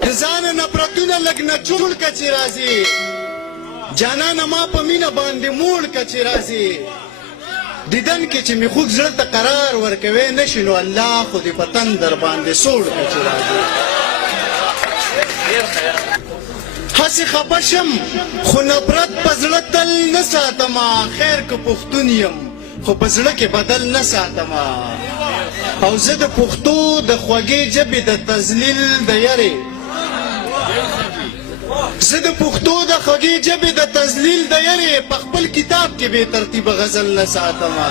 ځان نفرتونه لږ نه جوړ که چې راځي جانانه ما په مینه باندې موړ که چې راځي دیدن کې چې مې خوږ زړه ته قرار ورکوی نشي نو الله خو دې په تندر باندې سوړ که چې راځي هسې خفه شم خو نفرت په زړه تل نه ساتمه خیر که پښتون یم خو په زړه کې بدل نه ساتمه او زه د پښتو د خوږې ژبې د تذلیل د یرې زه د پښتو د خوږې ژبې د تذلیل د یرې په خپل کتاب کې بې ترتیبه غزل نه ساتمه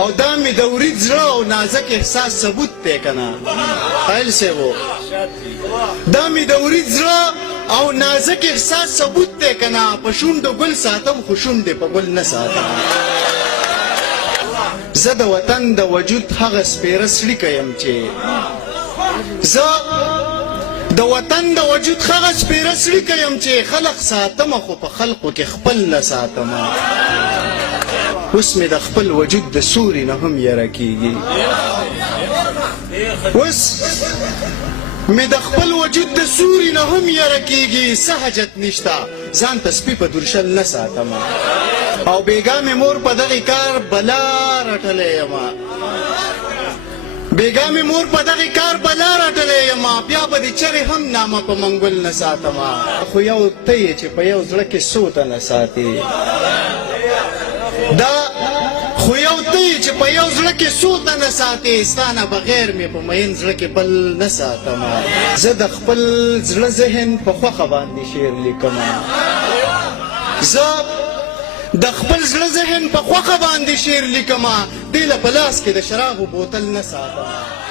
او دا مې د ورید زړه او نازک احساس ثبوت دی که نه قایل صاحبو دا مې د ورید زړه او نازک احساس ثبوت دی که نه په شونډو ګل ساتم خو شونډې په ګل نه ساتم زه د وطن د وجود هغه سپېره سړي یم چې زه د وطن د وجود هغه سپېره سړي یم چې خلق ساتمه خو په خلقو کې خپل نه ساتمه اوس مې د خپل وجود د سوري نه هم یره کېږي اوس مې د خپل وجود د سوري نه هم یره کېږي څه حاجت نشته ځان ته سپي په درشل نه ساتمه او بیګا مې مور په دغې کار بلا رټلی یمه بیګا مې مور په دغې کار بلا رټلی یمه بیا به دې چرې هم نامه په منګل نه ساتمه خو یو ته یې چې په یو زړه کې څو تنه ساتې دا خو یو ته یې چې په یو زړه کې څو تنه ساتې ستا نه بغیر مې په مین زړه کې بل نه ساتمه زه د خپل زړه ذهن په خوښه باندې شعر لیکمه زه د خپل زړه ذهن په خوښه باندې شعر لیکمه دې له په لاس کې د شرابو بوتل نه ساتمه